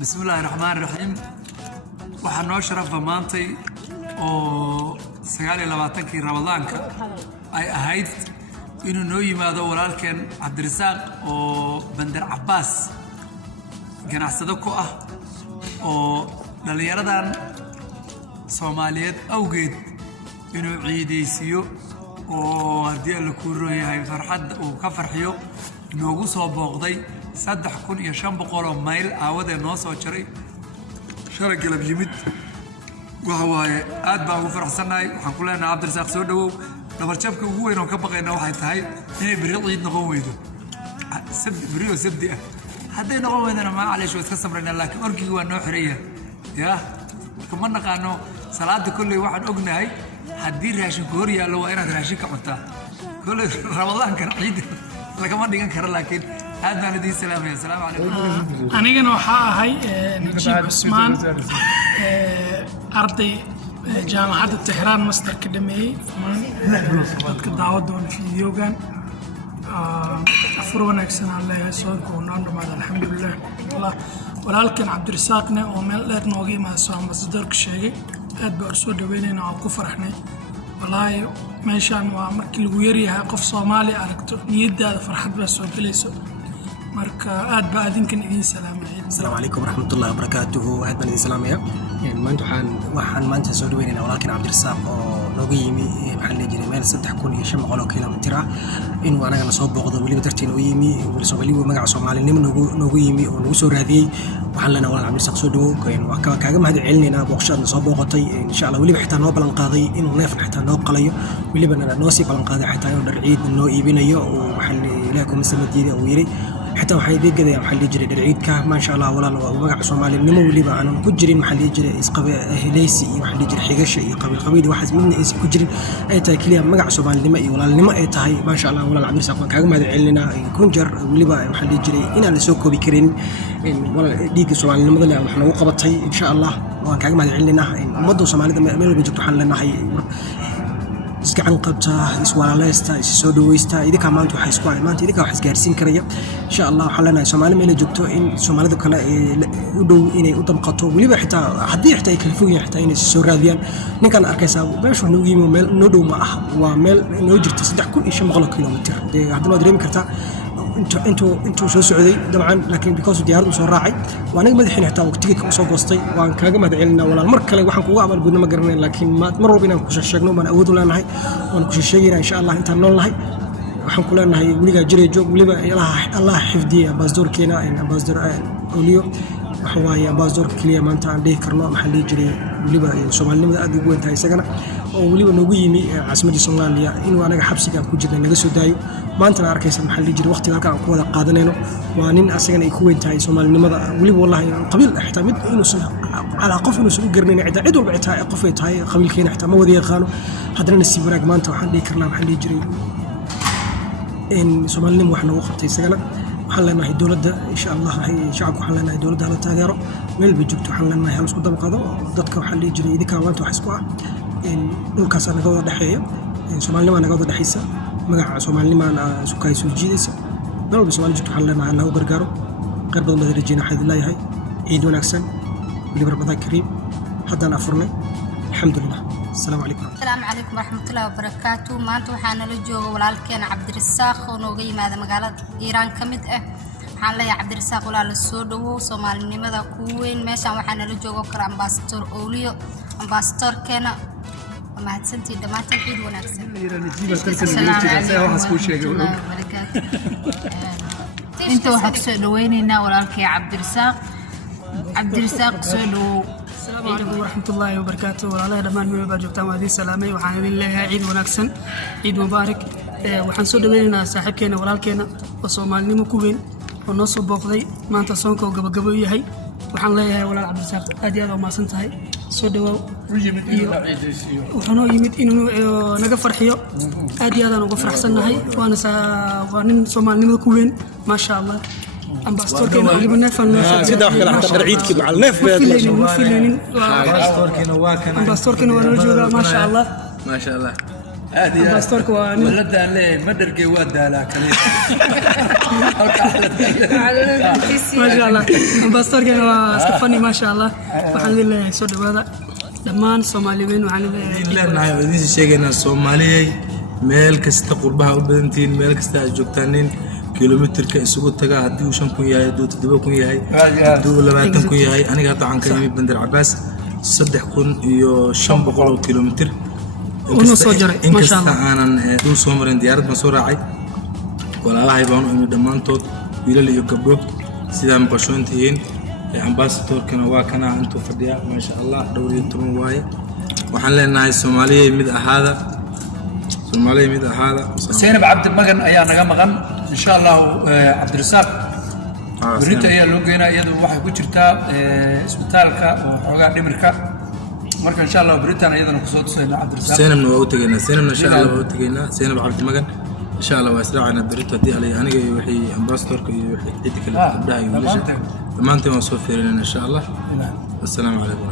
بسم الله الرحمن الرحيم. waxaan noo sharafa maantay oo 29 Ramadaanka ay ahayd inuu noo yimaado walaalkeen Cabdirasaaq oo Bandar Cabbaas ganacsado ku ah oo dhalinyaradan Soomaaliyeed awgeed inuu ciideysiyo oo hadii la ku rooyahay farxad uu ka farxiyo noogu soo booqday 3500 mayl aawade noo soo jaray shalay galab yimid waxa waaye aad baan ugu faraxsanahay waxaan ku leenahay Cabdirasaaq soo dhawow dabar jabka ugu weyn oo ka baqayna waxay tahay inay biri ciid noqon weydo biri oo sabti ah hadday noqon weydana ma caleesh way iska samrayna laakiin orgiga waa noo xireeya yaa kuma naqaano salaada kulli waxaan ognahay haddii raashin hor yaalo waa inaad raashin ka cuntaa kulli Ramadaanka ciid lagama dhigan karo laakiin aad baan idin salaamay assalaamu calaykum anigana waxa ahay Najiib Usmaan arday jaamacadda Tehran masterka dhameeyay dadka daawadoona fiidiyoogan afur wanaagsan aan leeyahay soo koonaan dhamaad alxamdulillah walaalkan Cabdirasaaqna oo meel dheer nooga yimaado soo ambassadorka sheegay aad baan soo dhaweynayna oo ku faraxnay wallaahi meeshaan waa markii lagu yaryahay qof Soomaali aragto niyadaada farxad baa soo galayso marka aad baa adinkan idin salaamay السلام عليكم ورحمة الله وبركاته هاد بني سلامية maanta waxaan maanta soo dhaweynaa walaalkeen Cabdirasaaq oo nooga yimi maxaa la jiray meel 3500 kiiloomitir ah inuu anaga soo booqdo waliba darteen oo yimi waliba magaca Soomaalinimo noogu yimi oo nagu soo raadiyay waxaan leenahay walaal Cabdirasaaq soo dhawow waa kaaga mahad celinayna booqashada soo booqatay insha Allah waliba xitaa noo balan qaaday inuu neef xitaa noo qalayo waliba noo sii balan qaaday xitaa inuu dhar ciid noo iibinayo oo waxaan ilaahay kuma samadiiday oo yiri حتى waxay deegadeen maxalli jiray dhirciidka ma sha Allah walaal waa magaca Soomaalinimo waliba aan ku jirin maxalli jiray isqabe helaysi iyo maxalli jiray xigasha iyo qabiil waxaas midna is ku jirin ay tahay kaliya magaca Soomaalinimo iyo walaalnimo ay tahay ma sha Allah walaal Cabdirasaaq waan kaaga mahad celinaa kun jar waliba maxalli jiray inaan la soo koobi karin walaal dhiigga Soomaalinimada leh wax nagu qabatay insha Allah waan kaaga mahad celinaa ummadda Soomaalida meel walba joogto waxaan leenahay isgacan qabta iswaalaaleysta soo dhaweysta idinka maanta waxa isku ay maanta idinka wax isgaarsiin karaya insha Allah waxa leenahay Soomaali meel joogto in Soomaalida kale u dhow inay u damqato waliba xitaa haddii xitaa ay kala fogayaan xitaa inay soo raadiyaan ninkan arkaysa meeshu noo yimi meel noo dhow ma aha waa meel noo jirta 3500 kiiloomitir haddana waad dareemi kartaa intuu soo socday dabcan laakiin because diyaaradu soo raacay waa anaga madaxina xitaa waqtiga soo goostay waan kaaga mahad celinaa walaal mar kale waxaan kugu abaal gudna ma garanay laakiin mar walba inaan ku sheegno ma awood u leenahay waan ku sheegaynaa insha Allah intaan nool nahay waxaan ku leenahay waliga jiray joog waliba Allah xifdiya ambassadorkeena ambassador Oliyo waxa waaye ambassadorka kaliya maanta aan dhihi karno maxaa la jiray waliba Soomaalinimada aad ugu weyntahay isagana oo waliba noogu yimi caasimadda Soomaaliya inuu anaga xabsiga ku jirnay naga soo daayo maanta arkaysan maxaa la jiray waqtiga halka aan ku wada qaadanayno waa nin asagana ay ku weyntahay Soomaalinimada waliba wallahi qabiil xitaa mid inuu ala qof inuu soo garnay cid walba xitaa qof ay tahay qabiilkeena xitaa ma wada yaqaano haddana nasiib wanaag maanta waxaan dhihi karnaa maxaa la jiray in Soomaalinimo wax nagu qabtay isagana waxaan leenahay dawladda insha Allah shacabku waxaan leenahay dawladda la taageero meel ba joogto waxaan leenahay hal isku dabaqado dadka waxaa la jiray idinka maanta wax isku ah in dhulkaas naga wada dhaxeeyo Soomaalinimo naga wada dhaxaysa magaca Soomaalinimo isku kay soo jiidaysa meel walba Soomaali joogto waxaan leenahay Allah u gargaaro qaar badan baa rajayna xad ilaahay ciid wanaagsan waliba Ramadaan kariim haddana afurnay alxamdulillah السلام عليكم ورحمة الله وبركاته ما أنتوا حنا لجوا ولكن عبد الرزاق ونوجي ماذا مقالة إيران كمد حنا يا عبد الرزاق ولا السودو سومالي ماذا كوين ماشى وحنا لجوا كر أمباستور أوليو أمباستور كنا ما هتسنتي دمات العيد ونكسر أنتوا حتسودويننا ولكن عبد الرزاق سودو السلام عليكم ورحمة الله وبركاته والله دمان من بعد جبتان وهذه سلامي وحنا لله عيد ونكسن عيد مبارك وحنسود بيننا صاحبكنا ولالكنا وصومالنimo ku weyn oo noo soo booqday maanta soonka gabagabo yahay waxaan leeyahay walaal Cabdirasaaq aad iyo aad u maasan tahay soo dhawow wuxuu yimid inuu naga farxiyo aad iyo aad aan ugu faraxsanahay waa nin Soomaalinimada ku weyn ma sha Allah ambassador كنا اللي بنفهم سيدا وحكي لحتى درعيدك مع النف ambassador كنا وانا ما شاء الله ambassadorka waa nin ولدان ليه مدرجي ودالا كلي ما شاء الله ambassadorka waa Stefani ma sha Allah waxaan leeyahay soo dhawaada dhammaan Soomaaliyeed waxaan leeyahay idin sheegayna Soomaaliyeed meel kasta qurbaha u badantiin meel kasta ay joogtaan kilometerka isugu taga hadii uu 5 kun yahay hadii 7 kun yahay hadii 20 kun yahay aniga hadda aan ka yimid Bandar Abbas 3,500 kilometer ونو soo jaray ma sha Allah aanan dul soo marin diyaarad ma soo raacay walaalahay baan u imid dhamaantood wiilal iyo gabdho sidaan qorshoontihiin ambassadorkana waa kana intuu fadhiya ma sha Allah dhowr iyo 10 waaye waxaan leenahay Soomaaliyeed mid ahaada Zainab Cabdi Magan ayaa naga maqan insha Allah Cabdirasaaq بريتا هي لوجينا يدو واحد كتيرتا إسبتالك وحاجة دمركا مركا إن شاء الله بريتا أنا يدنا كسوت سينا عبد الرزاق سينا من وقتنا سينا إن شاء الله وقتنا سينا بعرف مكان إن شاء الله وأسرعنا بريتا دي علي أنا جاي وحي أمباستور كي وحي إديك اللي بدها يولج ما أنت ما صوفيرين إن شاء الله السلام عليكم